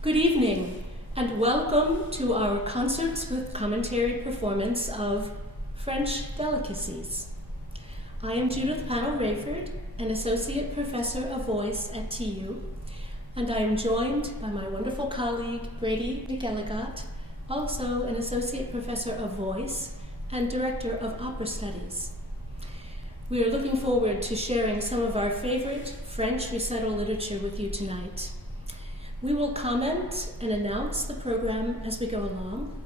Good evening, and welcome to our Concerts with Commentary performance of French Delicacies. I am Judith Pannill Raiford, an Associate Professor of Voice at TU, and I am joined by my wonderful colleague, Brady McElligott, also an Associate Professor of Voice and Director of Opera Studies. We are looking forward to sharing some of our favorite French recital literature with you tonight. We will comment and announce the program as we go along,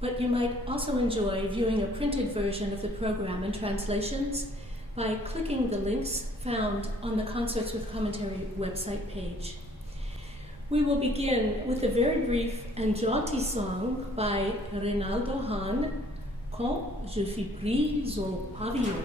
but you might also enjoy viewing a printed version of the program and translations by clicking the links found on the Concerts with Commentary website page. We will begin with a very brief and jaunty song by Reynaldo Hahn, Quand je fus pris au Pavillon.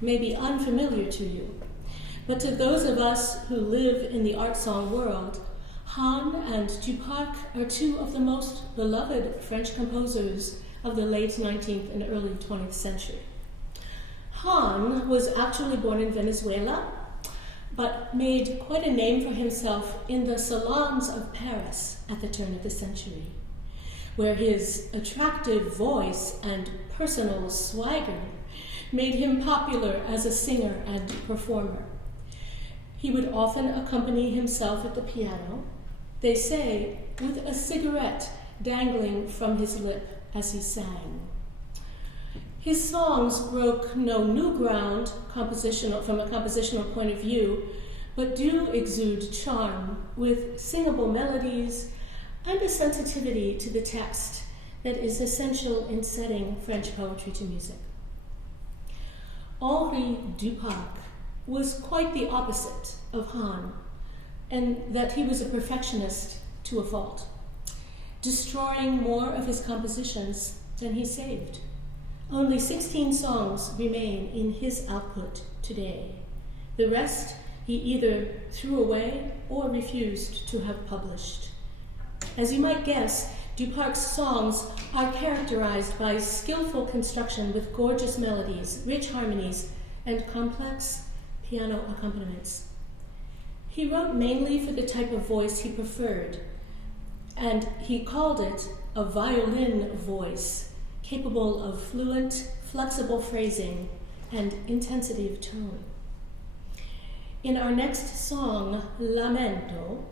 May be unfamiliar to you, but to those of us who live in the art song world, Hahn and Duparc are two of the most beloved French composers of the late 19th and early 20th century. Hahn was actually born in Venezuela, but made quite a name for himself in the salons of Paris at the turn of the century, where his attractive voice and personal swagger made him popular as a singer and performer. He would often accompany himself at the piano, they say, with a cigarette dangling from his lip as he sang. His songs broke no new ground from a compositional point of view, but do exude charm with singable melodies and a sensitivity to the text that is essential in setting French poetry to music. Henri Duparc was quite the opposite of Hahn, and that he was a perfectionist to a fault, destroying more of his compositions than he saved. Only 16 songs remain in his output today. The rest he either threw away or refused to have published. As you might guess, Duparc's songs are characterized by skillful construction with gorgeous melodies, rich harmonies, and complex piano accompaniments. He wrote mainly for the type of voice he preferred, and he called it a violin voice, capable of fluent, flexible phrasing and intensity of tone. In our next song, Lamento,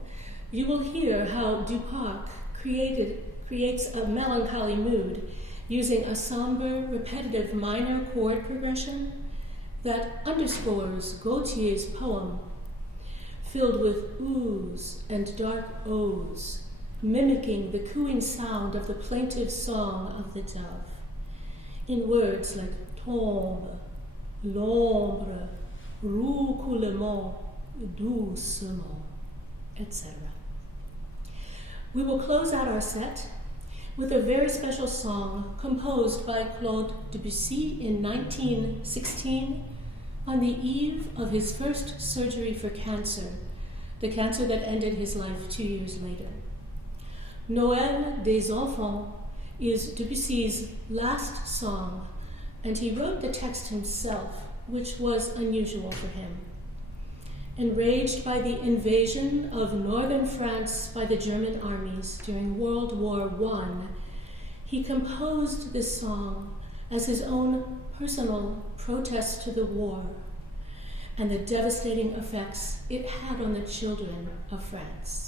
you will hear how Duparc creates a melancholy mood using a somber, repetitive minor chord progression that underscores Gautier's poem, filled with oohs and dark ohs, mimicking the cooing sound of the plaintive song of the dove, in words like tombe, l'ombre, roucoulement, doucement, etc. We will close out our set with a very special song composed by Claude Debussy in 1916 on the eve of his first surgery for cancer, the cancer that ended his life 2 years later. Noël des Enfants is Debussy's last song, and he wrote the text himself, which was unusual for him. Enraged by the invasion of northern France by the German armies during World War I, he composed this song as his own personal protest to the war and the devastating effects it had on the children of France.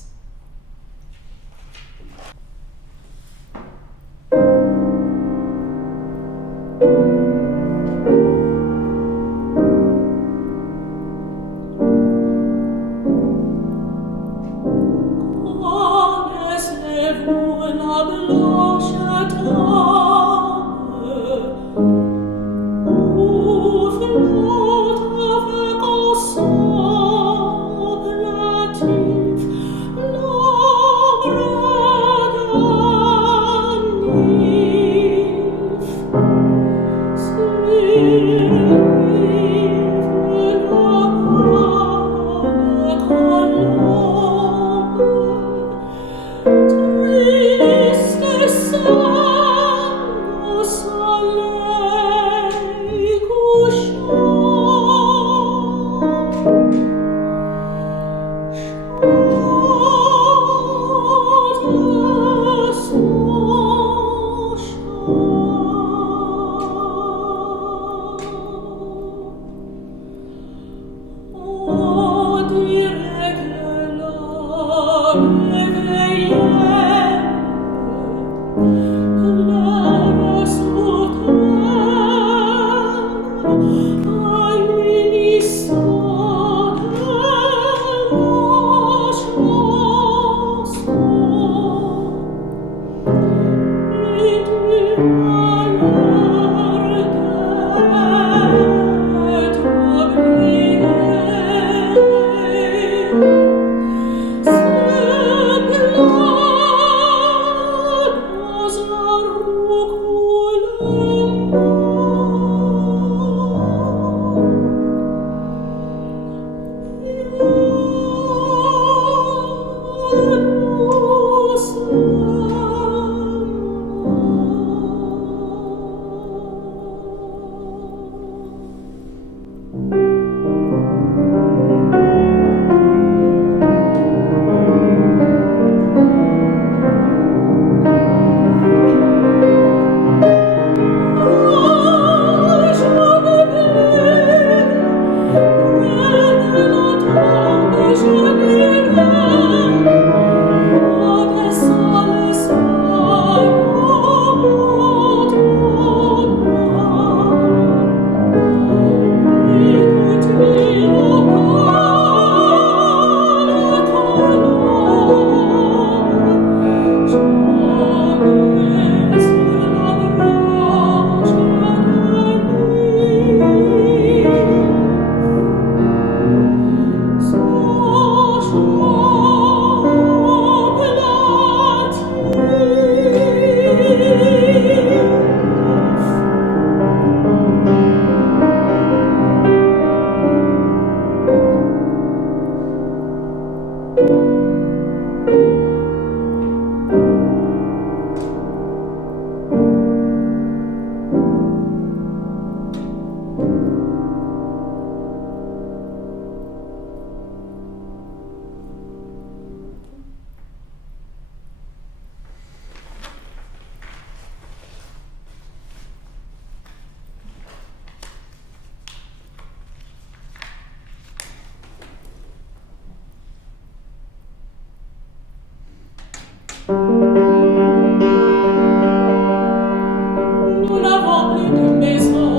Nous n'avons plus de maison.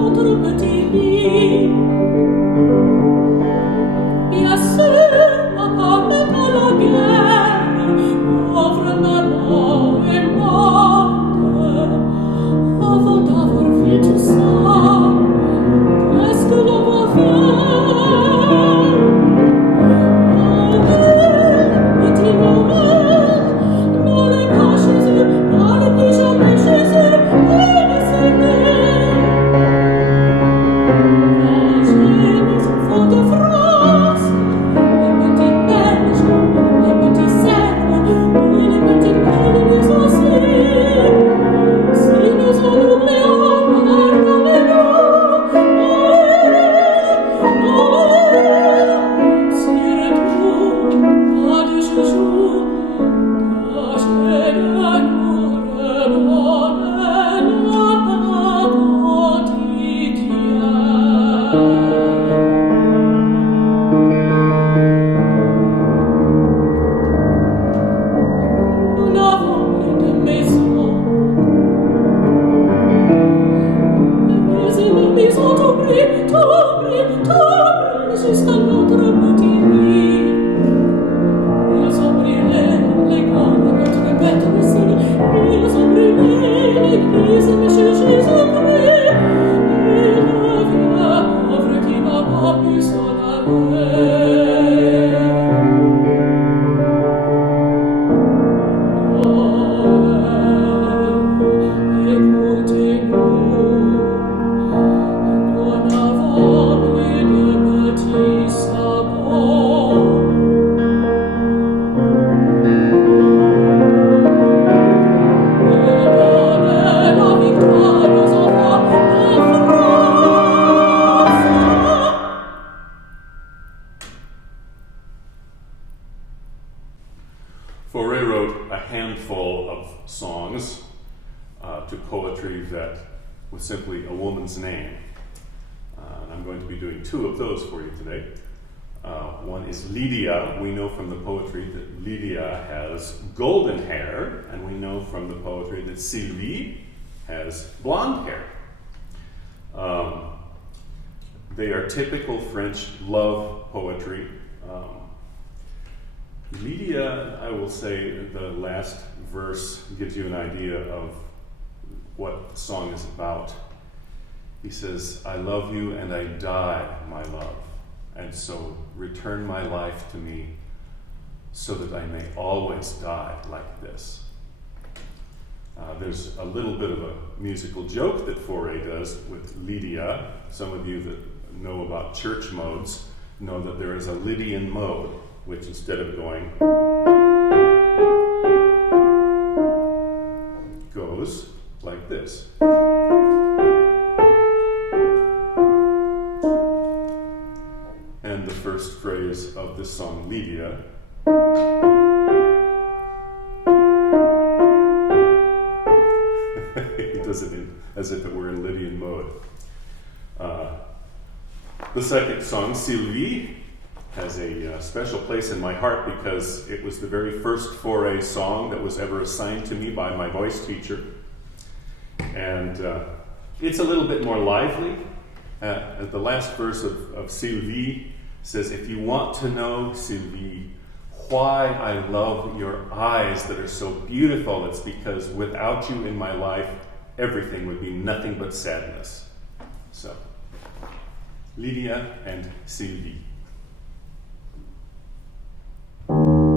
notre petit lit. Bien sûr, papa est à la guerre, pauvre maman est morte. Avant d'avoir vu tout ça, qu'est-ce que l'on va faire? Petit Noël, n'allez pas chez eux, n'allez plus jamais chez eux, et laissez-les. Mangez les enfants de France, les petits Belges, les petits Serbes, et les petits Polonais aussi. Si nous en oublions, pardonnez-nous. Noël, surtout, pas de chouchou, tâchez de nous redonner la paix quotidienne. Nous n'avons plus de maison, les ennemis ont tout pris, jusqu'à notre petit lit. Ils ont brûlé l'école de notre maître aussi, ils ont brûlé l'église de Monsieur Jésus-Christ, et le vieux pauvre qui n'a pas pu s'en aller. Écoutez-nous, nous n'avons plus de petits sabots. Et donnez la victoire aux enfants de France. Fauré wrote a handful of songs to poetry that was simply a woman's name. And I'm going to be doing two of those for you today. One is Lydia. We know from the poetry that Lydia has golden hair, and we know from the poetry that Sylvie has blonde hair. They are typical French love poetry. Lydia, I will say, the last verse gives you an idea of what the song is about. He says, I love you and I die, my love, and so return my life to me so that I may always die like this. There's a little bit of a musical joke that Fauré does with Lydia. Some of you that know about church modes know that there is a Lydian mode, which instead of going, goes like this. And the first phrase of this song, Lydia, he does it as if it were in Lydian mode. The second song, Sylvie, has a special place in my heart because it was the very first Fauré song that was ever assigned to me by my voice teacher. And it's a little bit more lively. The last verse of Sylvie says, if you want to know, Sylvie, why I love your eyes that are so beautiful, it's because without you in my life, everything would be nothing but sadness. So, Lydia and Sylvie. Oh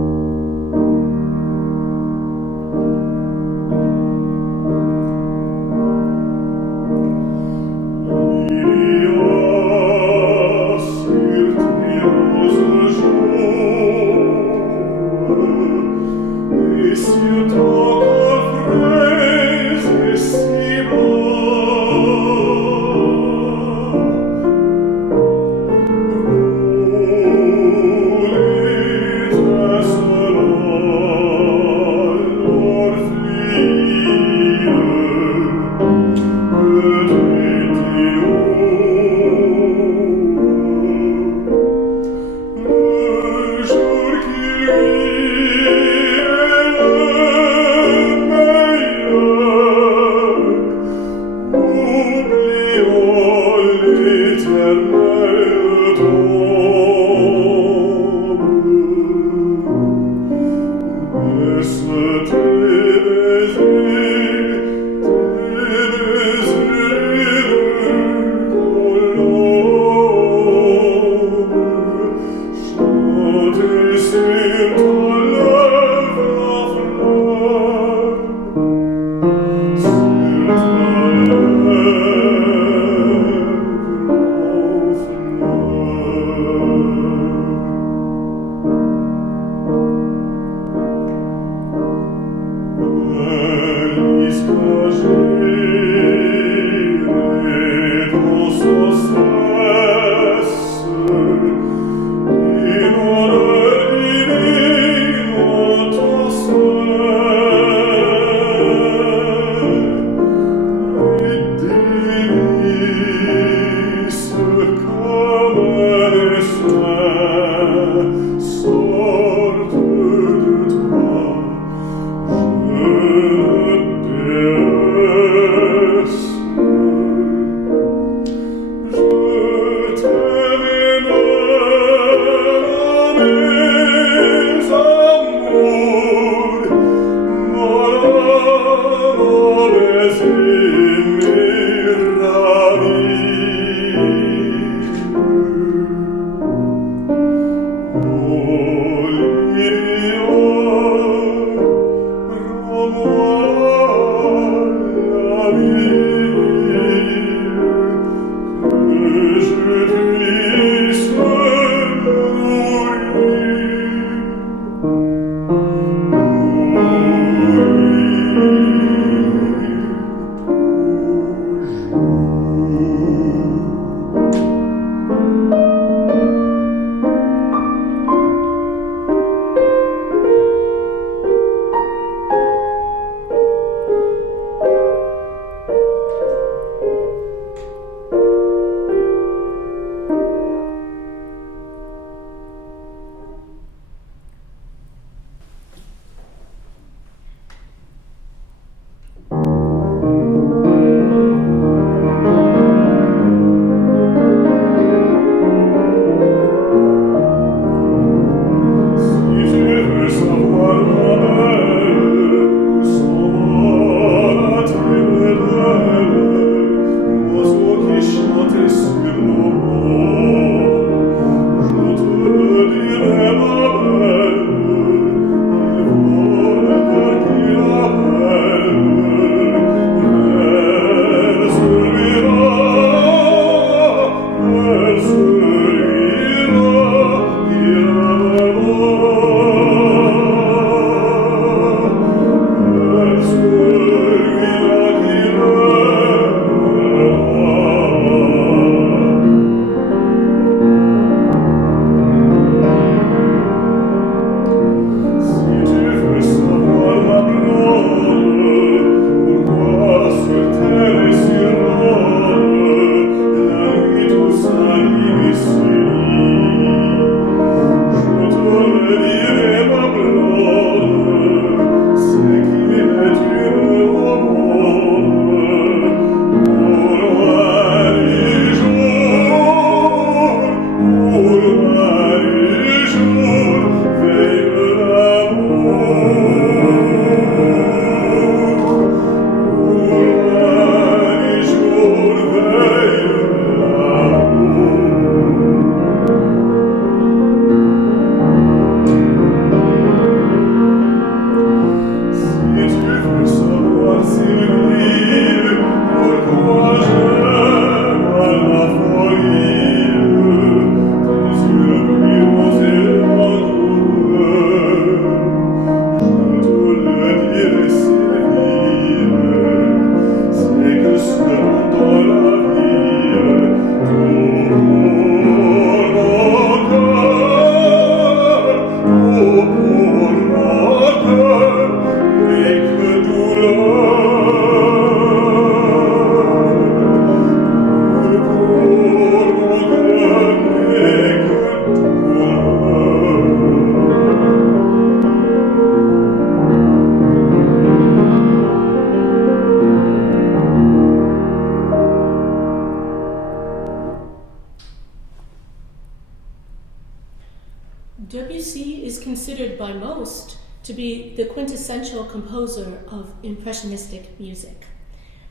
Debussy is considered by most to be the quintessential composer of impressionistic music,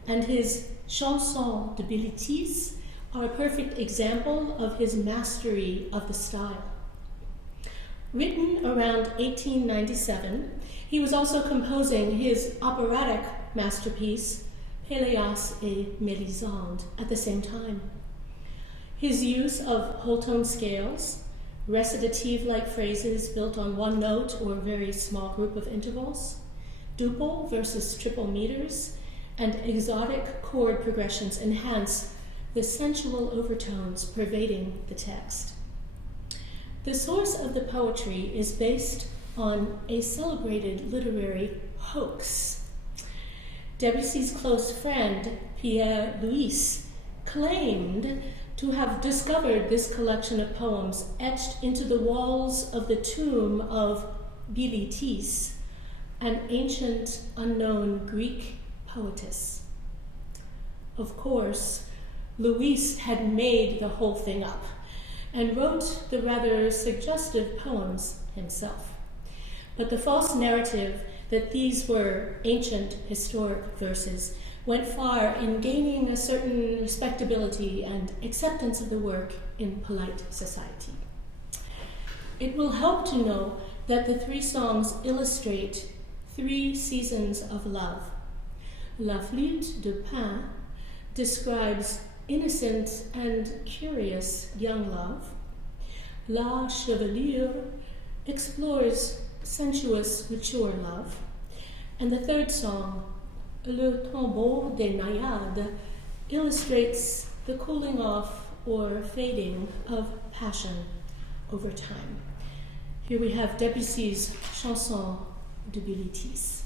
and his Chansons de Bilitis are a perfect example of his mastery of the style. Written around 1897, he was also composing his operatic masterpiece, Péléas et Mélisande, at the same time. His use of whole tone scales, recitative-like phrases built on one note or a very small group of intervals, duple versus triple meters, and exotic chord progressions enhance the sensual overtones pervading the text. The source of the poetry is based on a celebrated literary hoax. Debussy's close friend, Pierre Louis, claimed to have discovered this collection of poems etched into the walls of the tomb of Bilitis, an ancient, unknown Greek poetess. Of course, Louis had made the whole thing up and wrote the rather suggestive poems himself. But the false narrative that these were ancient historic verses went far in gaining a certain respectability and acceptance of the work in polite society. It will help to know that the three songs illustrate 3 seasons of love. La Flûte de Pan describes innocent and curious young love. La Chevelure explores sensuous, mature love. And the third song, Le Tombeau des Naiades, illustrates the cooling off or fading of passion over time. Here we have Debussy's Chansons de Bilitis.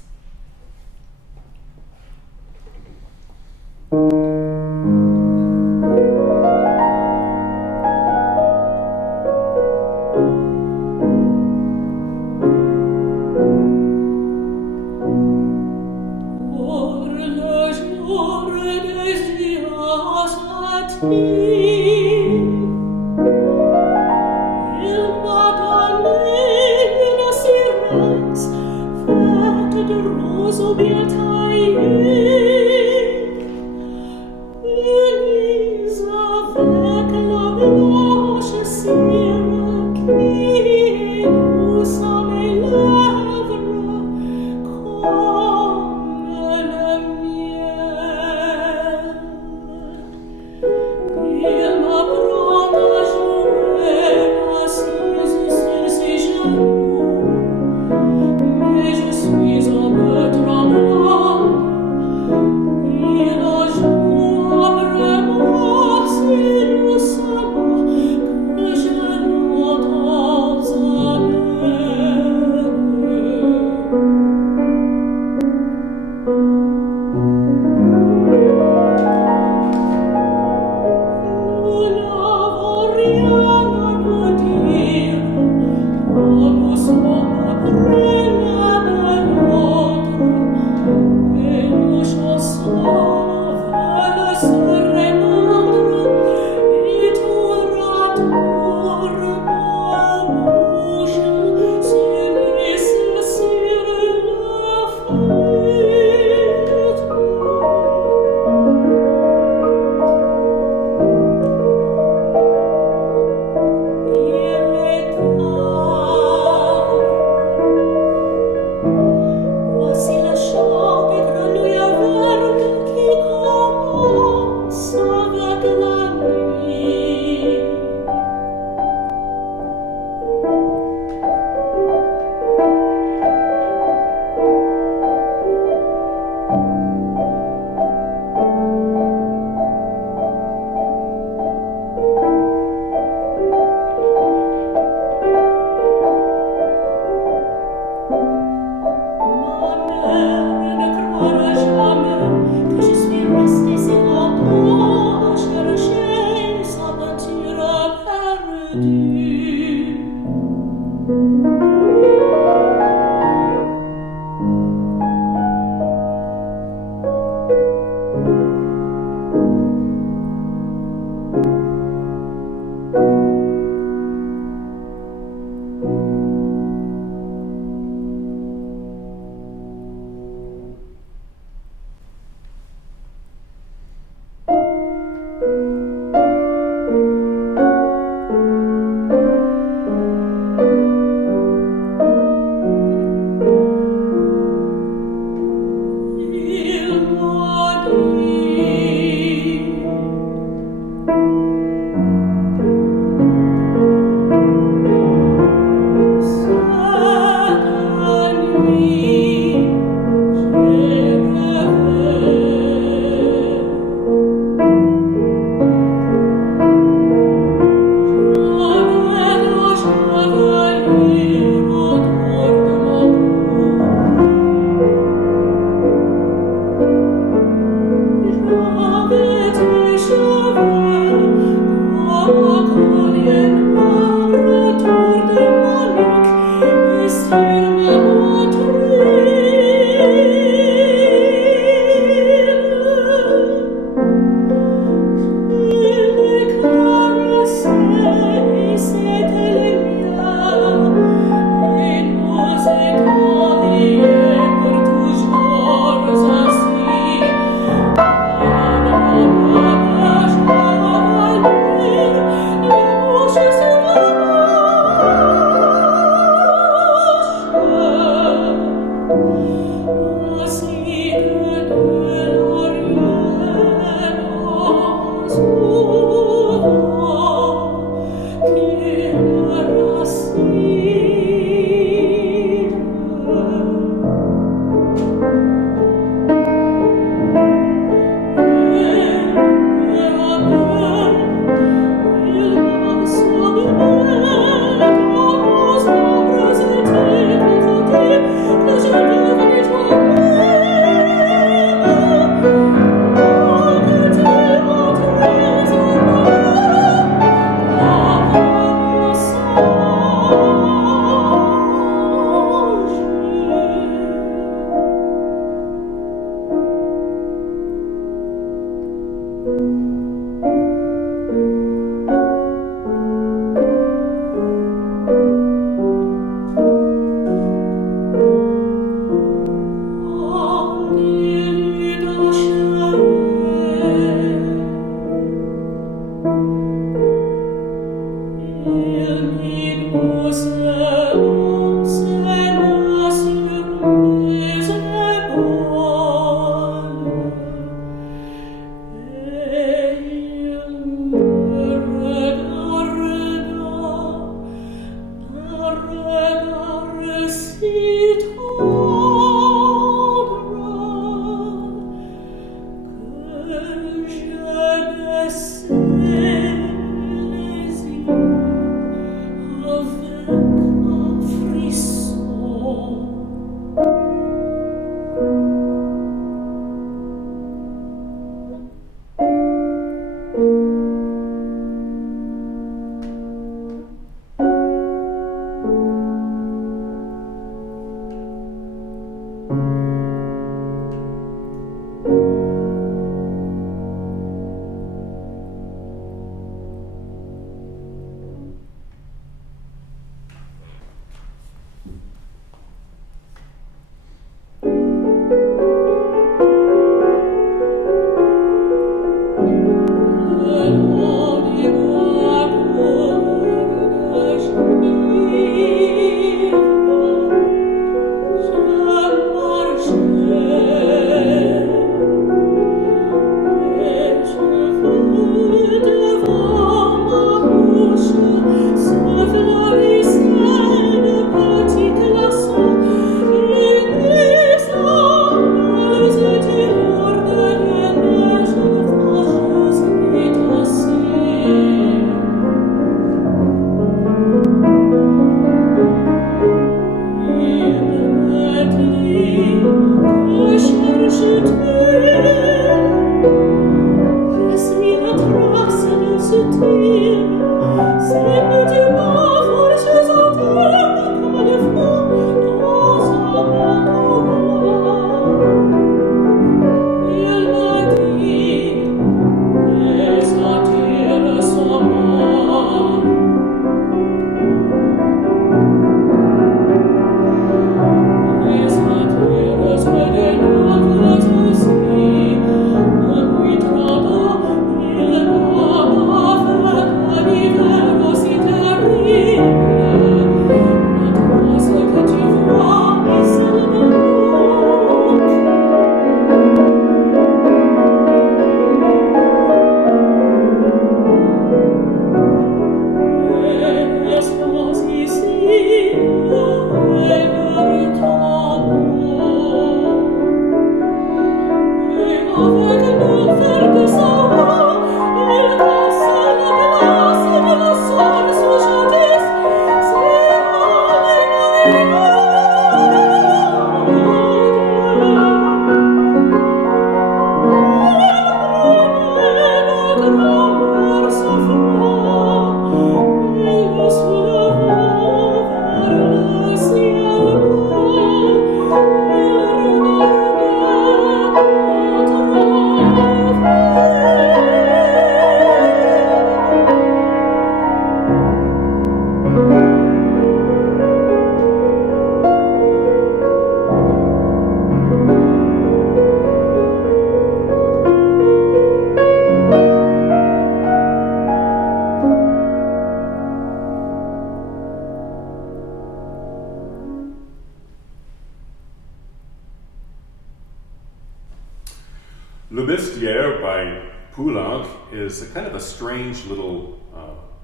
Poulenc is a kind of a strange little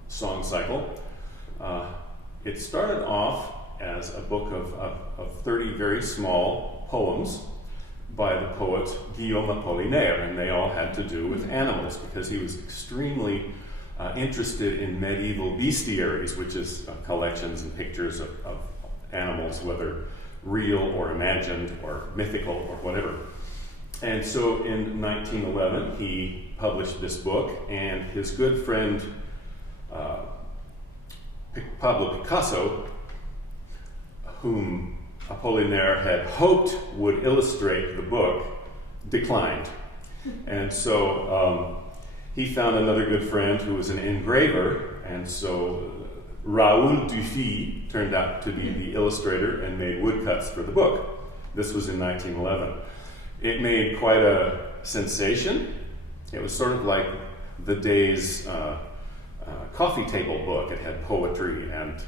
song cycle. It started off as a book of 30 very small poems by the poet Guillaume Apollinaire, and they all had to do with animals because he was extremely interested in medieval bestiaries, which is collections and pictures of animals, whether real or imagined or mythical or whatever. And so in 1911, he published this book, and his good friend Pablo Picasso, whom Apollinaire had hoped would illustrate the book, declined. And so he found another good friend who was an engraver, and so Raoul Dufy turned out to be the illustrator and made woodcuts for the book. This was in 1911. It made quite a sensation. It was sort of like the day's coffee table book. It had poetry and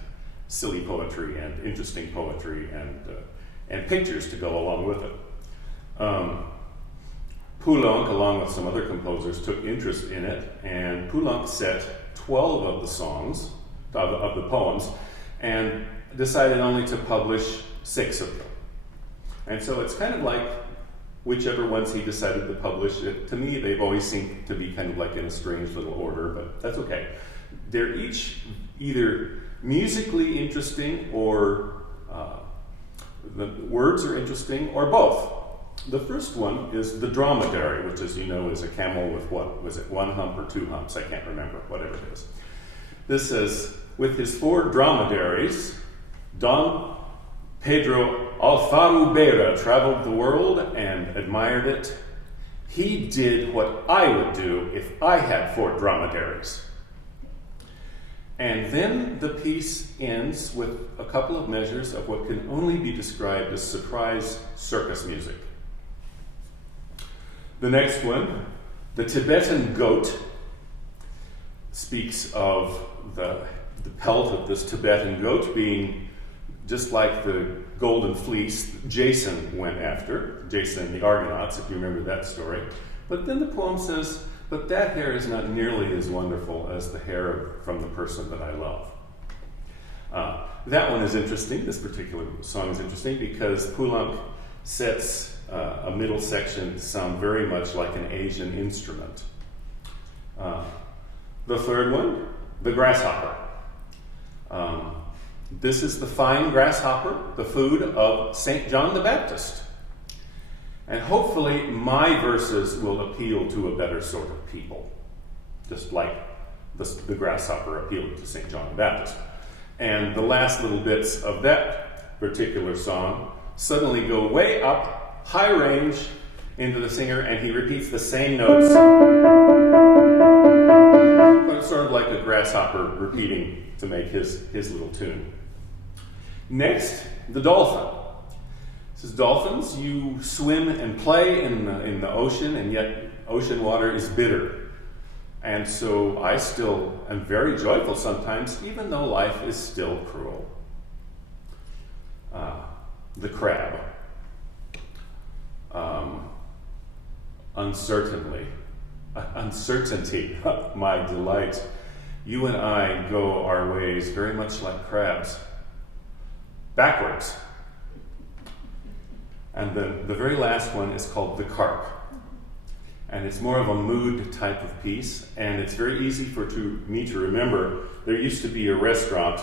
silly poetry and interesting poetry and pictures to go along with it. Poulenc, along with some other composers, took interest in it, and Poulenc set 12 of the songs, of the poems, and decided only to publish 6 of them. And so it's kind of like whichever ones he decided to publish. To me, they've always seemed to be kind of like in a strange little order, but that's okay. They're each either musically interesting or the words are interesting, or both. The first one is the Dromadaire, which, as you know, is a camel with what? Was it 1 hump or 2 humps? I can't remember, whatever it is. This says, with his 4 dromedaries, Don Pedro Alfarubeira traveled the world and admired it. He did what I would do if I had 4 dromedaries. And then the piece ends with a couple of measures of what can only be described as surprise circus music. The next one, the Tibetan goat, speaks of the pelt of this Tibetan goat being just like the golden fleece Jason went after, Jason and the Argonauts, if you remember that story. But then the poem says, but that hair is not nearly as wonderful as the hair from the person that I love. That one is interesting. This particular song is interesting because Poulenc sets a middle section to sound very much like an Asian instrument. The third one, the grasshopper. This is the fine grasshopper, the food of St. John the Baptist. And hopefully my verses will appeal to a better sort of people, just like the grasshopper appealed to St. John the Baptist. And the last little bits of that particular song suddenly go way up, high range, into the singer, and he repeats the same notes. But it's sort of like a grasshopper repeating to make his little tune. Next, the dolphin. It says, dolphins, you swim and play in the ocean, and yet ocean water is bitter. And so I still am very joyful sometimes, even though life is still cruel. The crab. Uncertainty, my delight. You and I go our ways very much like crabs, backwards. And then the very last one is called the Carpe. And it's more of a mood type of piece, and it's very easy for me to remember. There used to be a restaurant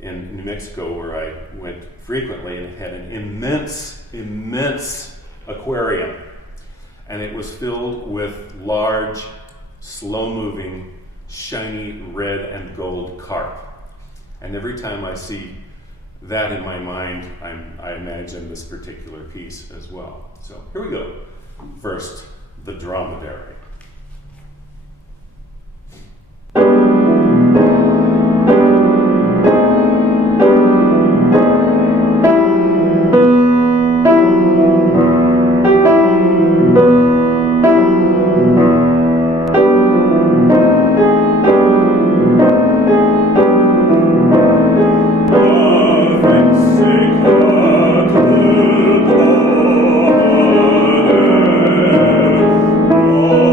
in New Mexico where I went frequently, and it had an immense aquarium. And it was filled with large, slow-moving, shiny red and gold carp. And every time I see that in my mind, I imagine this particular piece as well. So here we go. First, the Dromadaire. Oh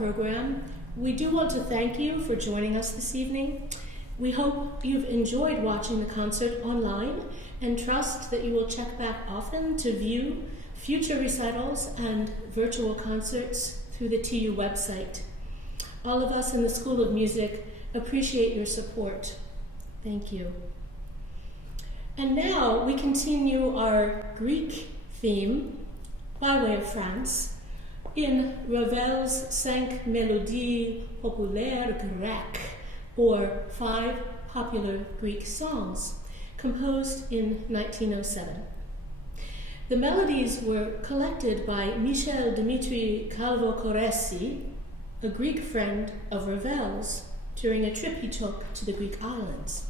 program, we do want to thank you for joining us this evening. We hope you've enjoyed watching the concert online and trust that you will check back often to view future recitals and virtual concerts through the TU website. All of us in the School of Music appreciate your support. Thank you. And now we continue our Greek theme by way of France in Ravel's 5 Mélodies Populaires Grecques, or 5 Popular Greek Songs, composed in 1907. The melodies were collected by Michel Dimitri Calvo-Corresi, a Greek friend of Ravel's, during a trip he took to the Greek islands.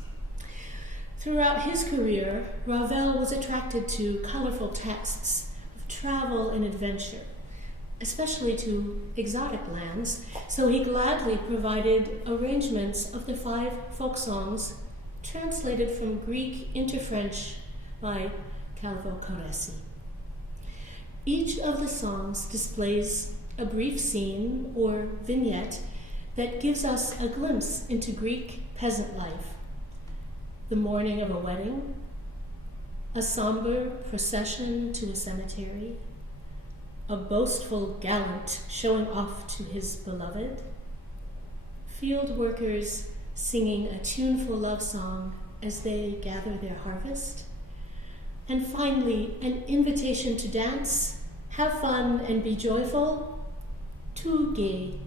Throughout his career, Ravel was attracted to colorful texts of travel and adventure, especially to exotic lands, so he gladly provided arrangements of the 5 folk songs translated from Greek into French by Calvo-Corresi. Each of the songs displays a brief scene or vignette that gives us a glimpse into Greek peasant life. The morning of a wedding, a somber procession to a cemetery, a boastful gallant showing off to his beloved, field workers singing a tuneful love song as they gather their harvest, and finally an invitation to dance, have fun, and be joyful, tout gai.